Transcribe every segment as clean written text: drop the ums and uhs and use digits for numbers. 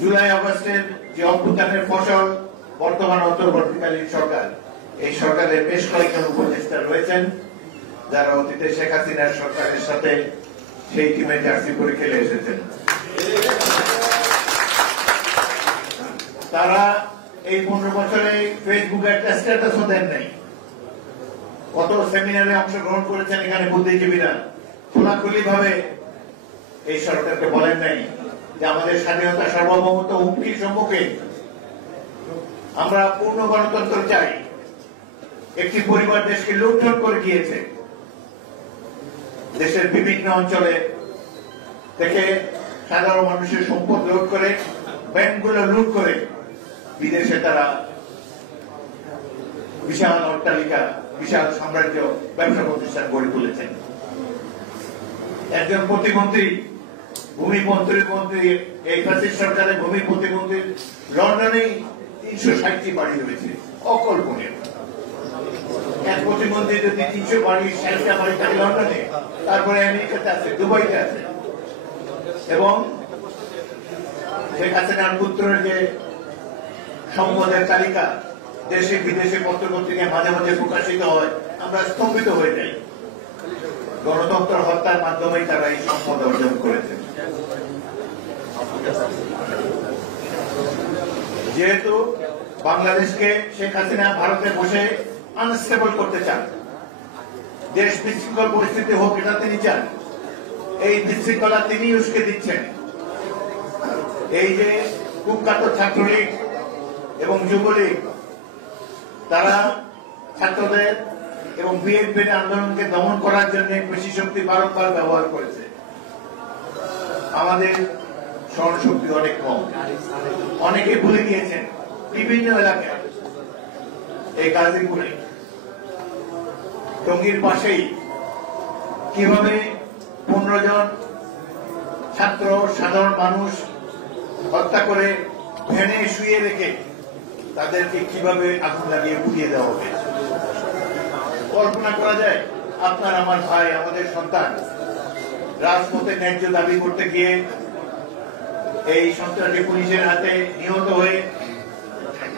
জুলাই আগস্টের যে অভ্যুত্থানের ফসল বর্তমান অন্তর্বর্তীকালীন সরকার, এই সরকারের বেশ কয়েকজন উপদেষ্টা রয়েছেন যারা অতীতে শেখ হাসিনার সরকারের সাথে সেই টিমে জার্সি পরে খেলে এসেছেন। তারা এই 15 বছরে ফেসবুকে একটা স্ট্যাটাসও দেন নাই। কত সেমিনারে অংশগ্রহণ করেছেন এখানে বুদ্ধিজীবীরা, খোলাখুলি ভাবে এই সরকারকে বলেন নাই যে আমাদের স্বাধীনতা সার্বভৌমত্ব হুমকির সম্মুখে, আমরা পূর্ণ গণতন্ত্র চাই। একটি পরিবার দেশকে লুণ্ঠন করে গিয়েছে, দেশের বিভিন্ন অঞ্চলে থেকে সাধারণ মানুষের সম্পদ লুট করে, ব্যাংকগুলো লুট করে বিদেশে তারা বিশাল অট্টালিকা, বিশাল সাম্রাজ্য, ব্যবসা প্রতিষ্ঠান গড়ে তুলেছেন। একজন প্রতিমন্ত্রী, ভূমি মন্ত্রী, এই ফ্যাসিস্ট সরকারের ভূমি প্রতিমন্ত্রী লন্ডনেই 360টি বাড়ি হয়েছে, অকল্পনীয়। এক প্রতিমন্ত্রী যদি 300 বাড়ি, 60টা বাড়ি থাকে লন্ডনে, তারপরে আমেরিকাতে আছে, দুবাইতে আছে। এবং শেখ হাসিনার পুত্রের যে সম্পদের তালিকা দেশে বিদেশে পত্রপত্রিকায় মাঝে মাঝে প্রকাশিত হয়, আমরা স্তম্ভিত হয়ে যাই। গণতন্ত্র হত্যার মাধ্যমেই তারা এই সম্পদ অর্জন করেছেন। যেহেতু বাংলাদেশকে শেখ হাসিনা ভারতে বসে আনস্টেবল করতে চান, দেশ বিশৃঙ্খল পরিস্থিতি হোক এটা তিনি চান, এই বিশৃঙ্খলা তিনি উস্কে দিচ্ছেন। এই যে কুখ্যাত ছাত্রলীগ এবং যুবলীগ, তারা ছাত্রদের এবং বিএনপির আন্দোলনকে দমন করার জন্য পেশি শক্তি বারংবার ব্যবহার করেছে। আমাদের স্মরণশক্তি অনেক কম, অনেকে ভুলে গিয়েছেন বিভিন্ন এলাকায়, এই গাজীপুরে টঙ্গীর পাশেই কিভাবে 15 জন ছাত্র সাধারণ মানুষ হত্যা করে ভ্যানে শুয়ে রেখে তাদেরকে কিভাবে আগুন লাগিয়ে পুড়িয়ে দেওয়া হবে। কল্পনা করা যায়, আপনার আমার ভাই, আমাদের সন্তান রাজপথে ন্যায্য দাবি করতে গিয়ে এই সন্ত্রাসী পুলিশের হাতে নিহত হয়ে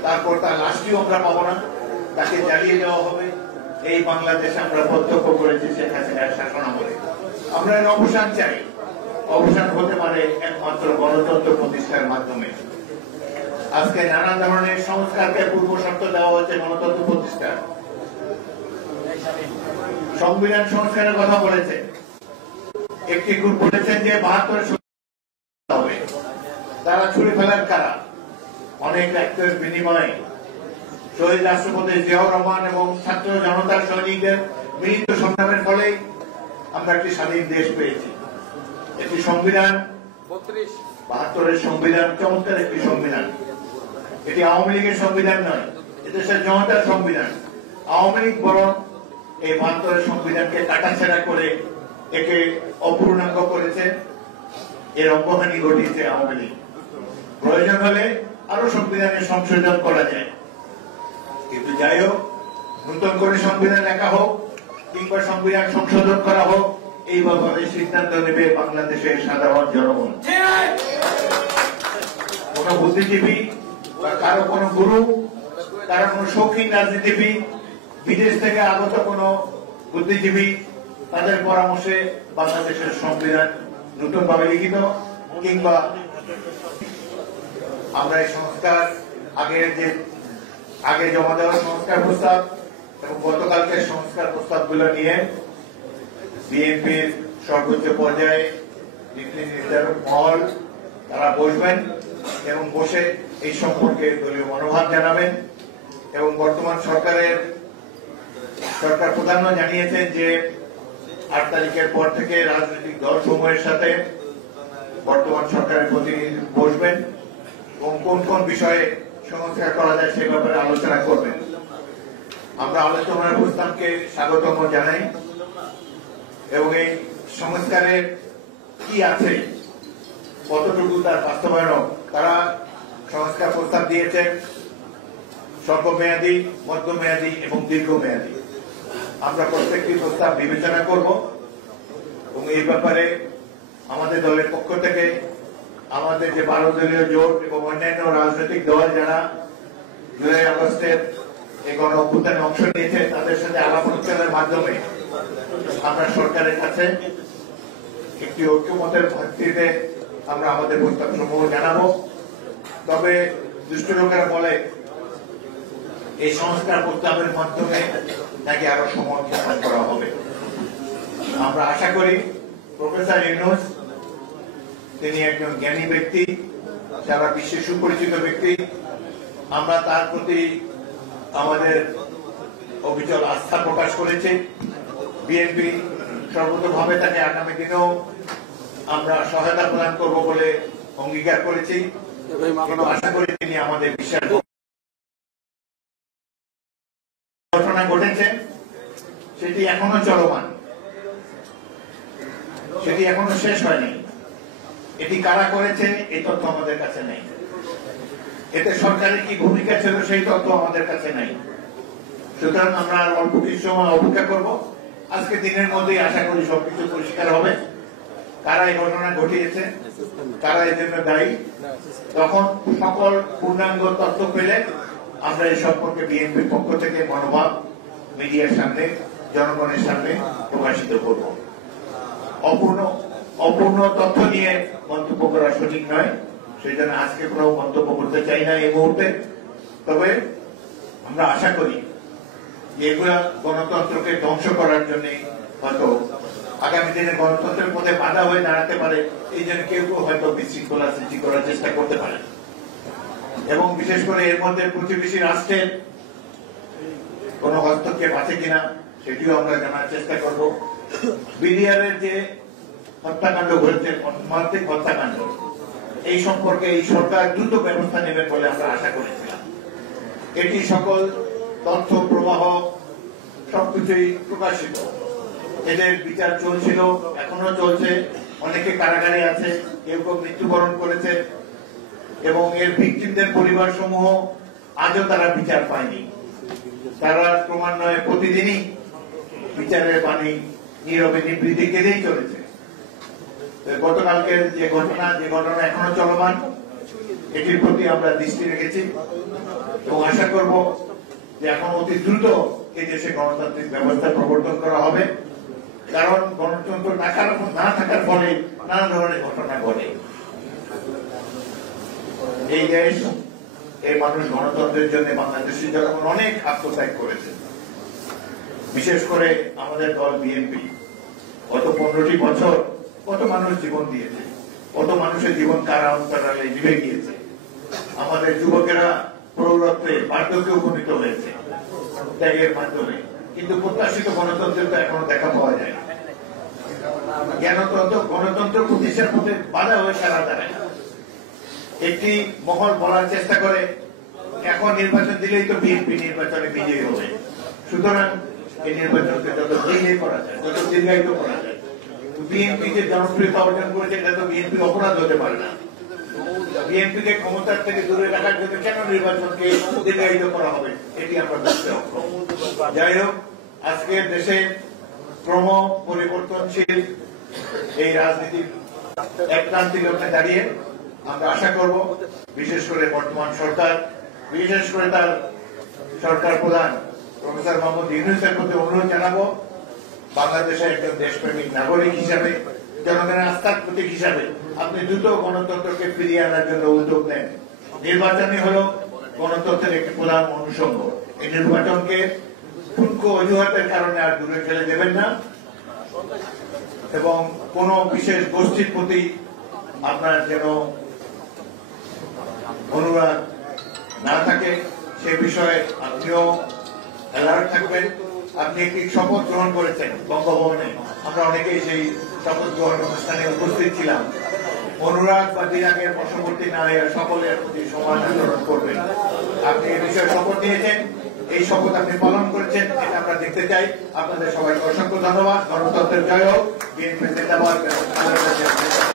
তারপর তার লাশটিও আমরা পাবো না, তাকে জ্বালিয়ে দেওয়া হবে। এই বাংলাদেশ আমরা প্রত্যক্ষ করেছি শেখ হাসিনার শাসন আমলে। আমরা এর অবসান চাই। অবসান হতে পারে একমাত্র গণতন্ত্র প্রতিষ্ঠার মাধ্যমে। আজকে নানা ধরনের সংস্কারকে পূর্ব শর্ত দেওয়া হচ্ছে গণতন্ত্র প্রতিষ্ঠা। সংবিধান সংস্কারের কথা বলেছে, একটি গ্রুপ বলেছেন যে 72 হবে। তারা ছুড়ে ফেলার কারা? অনেক রক্তের বিনিময়ে শহীদ রাষ্ট্রপতি জিয়াউর রহমান এবং ছাত্র জনতার সৈনিকদের মিলিত সংগ্রামের ফলে আমরা একটি স্বাধীন দেশ পেয়েছি। একটি সংবিধান, 72-এর সংবিধান চমৎকার একটি সংবিধান। এটি আওয়ামী লীগের সংবিধান নয়, এদেশের জনতার সংবিধান। আওয়ামী লীগ বরং এই 72-এর সংবিধানকে কাটাছেড়া করে একে অপূর্ণাঙ্গ করেছে, এর অঙ্গহানি ঘটিয়েছে আওয়ামী লীগ। প্রয়োজন হলে আরো সংবিধানের সংশোধন করা যায়, কিন্তু যাই হোক, নতুন করে সংবিধান লেখা হোক কিংবা সংবিধান সংশোধন করা হোক, এই ব্যাপারে সিদ্ধান্ত নেবে বাংলাদেশের সাধারণ জনগণ। কোন বুদ্ধিজীবী বা কারো কোন গুরু, কারো কোন শৌখিন রাজনীতিবিদ, বিদেশ থেকে আগত কোন বুদ্ধিজীবী, তাদের পরামর্শে বাংলাদেশের সংবিধান নতুন ভাবে লিখিত কিংবা আমরা এই সংস্কার আগে জমা দেওয়া সংস্কার প্রস্তাব এবং গতকালকের সংস্কার প্রস্তাবগুলো নিয়ে বিএনপির সর্বোচ্চ পর্যায়ে নীতি নির্ধারক মহল তারা বসবেন এবং বসে এই সম্পর্কে দলীয় মনোভাব জানাবেন। এবং বর্তমান সরকার প্রধানও জানিয়েছেন যে 8 তারিখের পর থেকে রাজনৈতিক দলসমূহের সাথে বর্তমান সরকারের প্রতিনিধি বসবেন এবং কোন কোন বিষয়ে সংস্কার করা যায় সে ব্যাপারে আলোচনা করবেন। আমরা আলোচনার প্রস্তাবকে স্বাগতম জানাই এবং এই সংস্কারের কি আছে, কতটুকু তার বাস্তবায়ন, তারা সংস্কার প্রস্তাব দিয়েছেন স্বল্পমেয়াদী, মধ্যমেয়াদী এবং দীর্ঘমেয়াদী। আমরা প্রত্যেকটি প্রস্তাব বিবেচনা করব এবং এই ব্যাপারে আমাদের দলের পক্ষ থেকে আমাদের যে 12 দলীয় জোট এবং অন্যান্য রাজনৈতিক দল যারা জুলাই আগস্টের এই গণ অভ্যুত্থানে অংশ নিয়েছে তাদের সাথে আলাপ আলোচনার মাধ্যমে আমরা সরকারের কাছে একটি ঐক্যমতের ভিত্তিতে আমরা আমাদের প্রস্তাব সমূহ জানাবো। তবে দুষ্ট লোকেরা বলে এই সংস্কার প্রস্তাবের মাধ্যমে নাকি আরো সমাধান করা হবে। আমরা আশা করি প্রফেসর ইউনূস তিনি একজন জ্ঞানী ব্যক্তি, সারা বিশ্বে সুপরিচিত ব্যক্তি। আমরা তার প্রতি আমাদের অবিচল আস্থা প্রকাশ করেছি। বিএনপি সর্বতভাবে তাকে আগামী দিনেও আমরা সহায়তা প্রদান করব বলে অঙ্গীকার করেছি। আশা করি তিনি আমাদের বিশ্বাস ঘটনা ঘটেছে সেটি এখনো চলমান, সেটি এখনো শেষ হয়নি। এটি কারা করেছে এই তথ্য আমাদের কাছে নেই। এতে সরকারের কি ভূমিকা ছিল সেই তথ্য আমাদের কাছে নেই। সুতরাং আমরা অল্প কিছু সময় অপেক্ষা করব। আজকে দিনের মধ্যেই আশা করি সবকিছু পরিষ্কার হবে, কারা এই ঘটনা ঘটিয়েছে, কারা এর জন্য দায়ী। তখন সকল পূর্ণাঙ্গ তথ্য পেলে আমরা এই সম্পর্কে বিএনপির পক্ষ থেকে মনোভাব মিডিয়ার সামনে, জনগণের সামনে প্রকাশিত করব। অপূর্ণ তথ্য নিয়ে মন্তব্য করা সঠিক নয়, সেই জন্য আজকে কোনো মন্তব্য করতে চাই না এই মুহূর্তে। তবে আমরা আশা করি যে এগুলা গণতন্ত্রকে ধ্বংস করার জন্য হয়তো আগামী দিনে গণতন্ত্রের মধ্যে বাধা হয়ে দাঁড়াতে পারে, এই জন্য কেউ কেউ হয়তো বিশৃঙ্খলা সৃষ্টি করার চেষ্টা করতে পারে। এবং বিশেষ করে এর মধ্যে প্রতিবেশী রাষ্ট্রের কোন হস্তক্ষেপ আছে কিনা সেটিও আমরা জানার চেষ্টা করব। বিডিআর এর যে হত্যাকাণ্ড ঘটেছে, মর্মান্তিক হত্যাকাণ্ড, এই সম্পর্কে এই সরকার দ্রুত ব্যবস্থা নেবে বলে আমরা আশা করেছিলাম। এটি সকল তথ্য প্রবাহ সবকিছুই প্রকাশিত। এদের বিচার চলছিল, এখনো চলছে, অনেকে কারাগারে আছে, কেউ কেউ মৃত্যুবরণ করেছে এবং এর ভিকটিমদের পরিবার সমূহ আজও তারা বিচার পায়নি। তারা ক্রমান্বয়ে প্রতিদিনই বিচারের বাণী নীরবে নিবৃত্তি কেঁদেই চলেছে। গতকালকের যে ঘটনা এখনো চলমান, এটির প্রতি আমরা দৃষ্টি রেখেছি এবং আশা করব যে এখন অতি দ্রুত এই দেশে গণতান্ত্রিক ব্যবস্থা প্রবর্তন করা হবে। কারণ গণতন্ত্র না থাকার ফলে নানা ধরনের ঘটনা ঘটে। এই দেশ, এই মানুষ গণতন্ত্রের জন্য, বাংলাদেশের জনগণ অনেক আত্মত্যাগ করেছে। বিশেষ করে আমাদের দল বিএনপি গত 15টি বছর কত মানুষ জীবন দিয়েছে, কত মানুষের জীবন কারা অন্তরালে নিভে গিয়েছে। আমাদের যুবকেরা প্রৌঢ়ত্বে বার্ধক্যে উপনীত হয়েছে ত্যাগের মাধ্যমে, কিন্তু প্রত্যাশিত গণতন্ত্রের তো এখনো দেখা পাওয়া যায় না। গণতন্ত্র প্রতিষ্ঠার মধ্যে বাধা হয়ে সারা দাঁড়ায়। একটি মহল বলার চেষ্টা করে এখন নির্বাচন দিলেই তো বিএনপি নির্বাচনে বিজয়ী হবে, সুতরাং এই নির্বাচনকে যত ডিলে করা যায়, যত দীর্ঘায়িত করা যায়। বিএনপি যে জনপ্রিয়তা অর্জন করেছে এটা তো বিএনপির অপরাধ হতে পারে না। বিএনপিকে ক্ষমতার থেকে দূরে রাখার জন্য কেন নির্বাচনকে দীর্ঘায়িত করা হবে, এটি আমরা বুঝতে হবে। যাই হোক, আজকে দেশে ক্রম পরিবর্তনশীল এই রাজনীতির এক প্রান্তিক দাঁড়িয়ে আমরা আশা করব বিশেষ করে বর্তমান সরকার, বিশেষ করে তার সরকার প্রধান প্রফেসর মোহাম্মদ ইউনূসের প্রতি অনুরোধ জানাবো, বাংলাদেশের একজন দেশপ্রেমিক নাগরিক হিসাবে, জনগণের আস্থার প্রতীক হিসাবে আপনি দ্রুত গণতন্ত্রকে ফিরিয়ে আনার জন্য উদ্যোগ নেন। নির্বাচনই হল গণতন্ত্রের একটি প্রধান অনুষঙ্গ। এই নির্বাচনকে ঠুনকো অজুহাতের কারণে আর দূরে ফেলে দেবেন না এবং কোন বিশেষ গোষ্ঠীর প্রতি আপনার যেন অনুরাগ না থাকে সে বিষয়ে আপনিও অ্যালার্ট থাকবেন। আপনি একটি শপথ গ্রহণ করেছেন বঙ্গভবনে, আমরা অনেকেই সেই শপথ গ্রহণ অনুষ্ঠানে উপস্থিত ছিলাম। অনুরাগ বা বিরাগের বশবর্তী না হয়ে সকলের প্রতি সমান আচরণ করবেন। আপনি এই বিষয়ে শপথ নিয়েছেন, এই শপথ আপনি পালন করেছেন, এটা আমরা দেখতে চাই। আপনাদের সবাইকে অসংখ্য ধন্যবাদ। গণতন্ত্রের জয় হোক। বিএনপি জিন্দাবাদ।